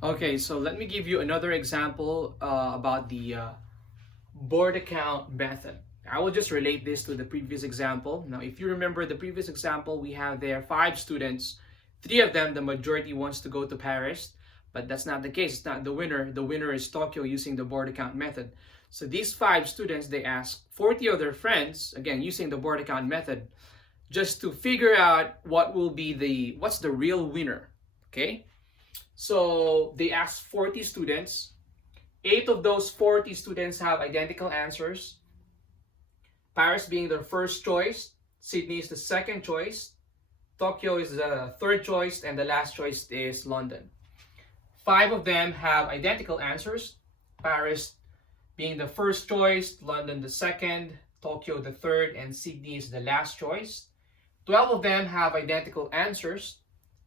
Okay, so let me give you another example about the board account method. I will just relate this to the previous example. Now, if you remember the previous example, we have there five students. Three of them, the majority wants to go to Paris, but that's not the case. It's not the winner. The winner is Tokyo using the board account method. So these five students, they ask 40 of their friends, again, using the board account method, just to figure out what's the real winner. Okay? So they asked 40 students. 8 of those 40 students have identical answers. Paris being their first choice, Sydney is the second choice, Tokyo is the third choice, and the last choice is London. 5 of them have identical answers. Paris being the first choice, London the second, Tokyo the third, and Sydney is the last choice. 12 of them have identical answers.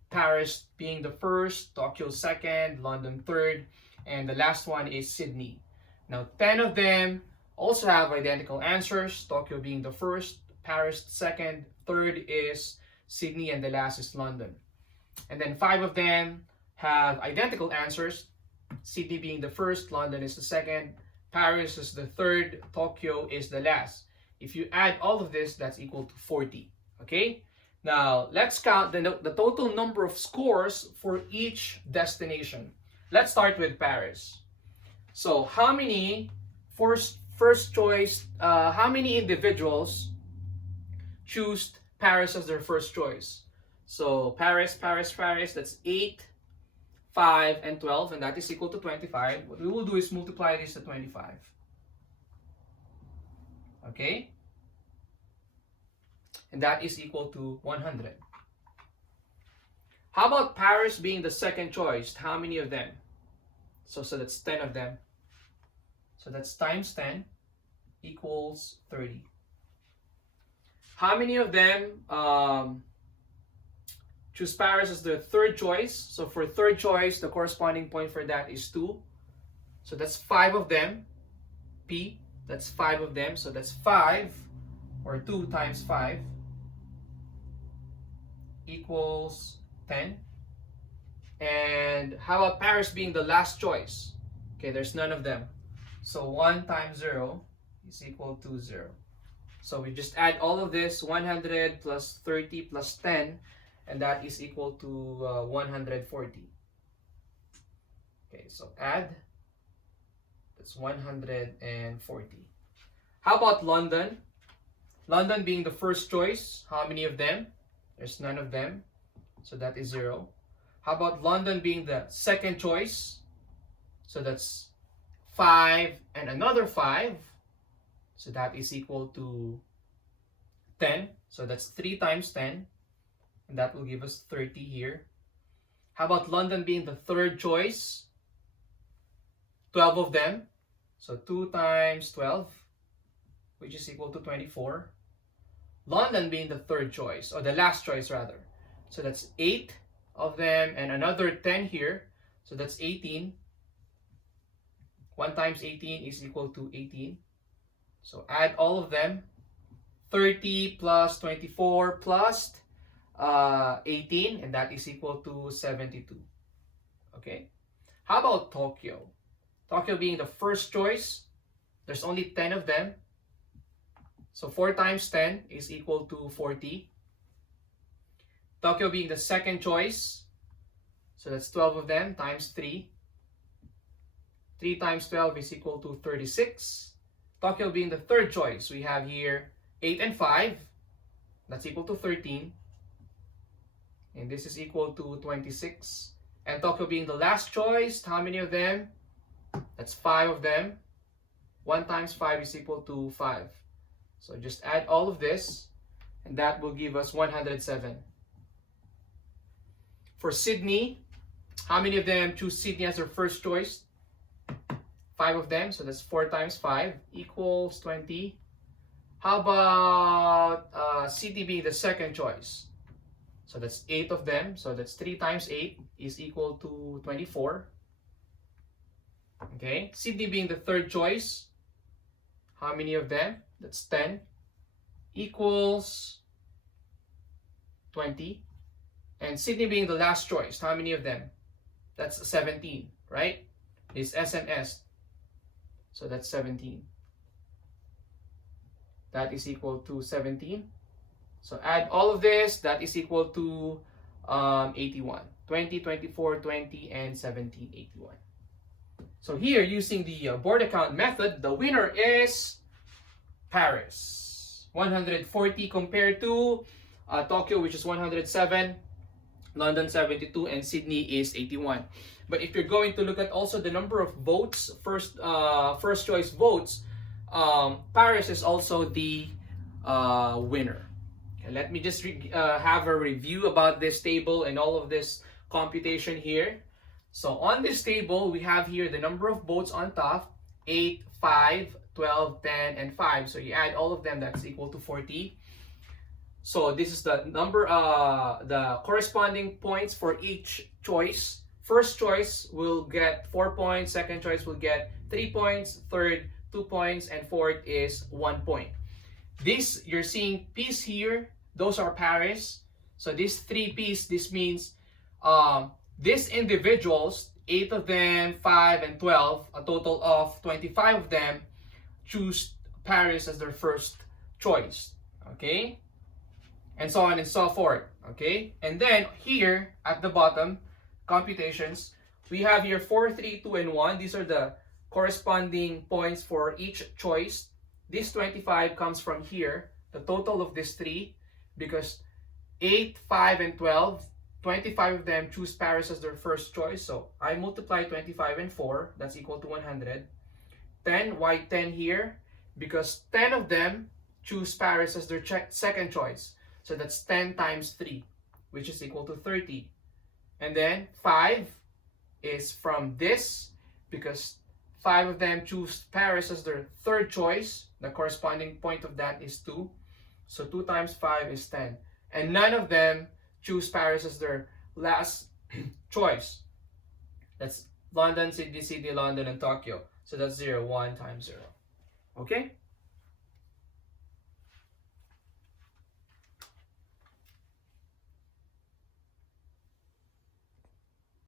Paris being the first, Tokyo second, London third, and the last one is Sydney. Now, 10 of them also have identical answers, Tokyo being the first, Paris second, third is Sydney, and the last is London. And then 5 of them have identical answers, Sydney being the first, London is the second, Paris is the third, Tokyo is the last. If you add all of this, that's equal to 40. Okay? Now, let's count the total number of scores for each destination. Let's start with Paris. So, how many first choice, how many individuals choose Paris as their first choice? So, Paris, that's 8, 5, and 12, and that is equal to 25. What we will do is multiply this to 25. Okay? And that is equal to 100. How about Paris being the second choice? How many of them? So that's 10 of them. So that's times 10 equals 30. How many of them choose Paris as their third choice? So for third choice, the corresponding point for that is 2. So that's 5 of them. P, that's 5 of them. So that's 5 or 2 times 5 equals 10. And how about Paris being the last choice? Okay, there's none of them. So 1 times 0 is equal to 0. So we just add all of this, 100 plus 30 plus 10, and that is equal to 140. Okay, so add, that's 140. How about London? London being the first choice, how many of them? There's none of them, so that is 0. How about London being the second choice? So that's 5 and another 5. So that is equal to 10. So that's 3 times 10. And that will give us 30 here. How about London being the third choice? 12 of them. So 2 times 12, which is equal to 24. London being the third choice, or the last choice rather. So that's 8 of them and another 10 here. So that's 18. 1 times 18 is equal to 18. So add all of them. 30 plus 24 plus 18, and that is equal to 72. Okay. How about Tokyo? Tokyo being the first choice, there's only 10 of them. So 4 times 10 is equal to 40. Tokyo being the second choice, so that's 12 of them times 3. 3 times 12 is equal to 36. Tokyo being the third choice, we have here 8 and 5. That's equal to 13. And this is equal to 26. And Tokyo being the last choice, how many of them? That's 5 of them. 1 times 5 is equal to 5. So just add all of this, and that will give us 107. For Sydney, how many of them choose Sydney as their first choice? 5 of them, so that's 4 times 5 equals 20. How about Sydney being the second choice? So that's 8 of them, so that's 3 times 8 is equal to 24. Okay, Sydney being the third choice, how many of them? That's 10 equals 20. And Sydney being the last choice, how many of them? That's 17, right? Is S and S. So that's 17. That is equal to 17. So add all of this, that is equal to 81. 20, 24, 20, and 17, 81. So here, using the board account method, the winner is Paris. 140 compared to Tokyo, which is 107, London 72, and Sydney is 81. But if you're going to look at also the number of votes, first choice votes, Paris is also the winner. Okay, let me just have a review about this table and all of this computation here. So on this table, we have here the number of votes on top, 8, 5, 12, 10, and 5. So you add all of them, that's equal to 40. So this is the number, the corresponding points for each choice. First choice will get 4 points, second choice will get 3 points, third 2 points, and fourth is 1 point. This, you're seeing P's here, those are Paris. So these 3 P's, this means these individuals, 8 of them, 5 and 12, a total of 25 of them, choose Paris as their first choice, okay? And so on and so forth, okay? And then here at the bottom, computations, we have here 4, 3, 2, and 1. These are the corresponding points for each choice. This 25 comes from here, the total of these 3, because 8, 5, and 12, 25 of them choose Paris as their first choice. So I multiply 25 and 4, that's equal to 100. 10, why 10 here? Because 10 of them choose Paris as their second choice. So that's 10 times 3, which is equal to 30. And then 5 is from this, because 5 of them choose Paris as their third choice. The corresponding point of that is 2. So 2 times 5 is 10. And none of them choose Paris as their last choice. That's London, Sydney, London, and Tokyo. So that's 0, 1 times 0. Okay?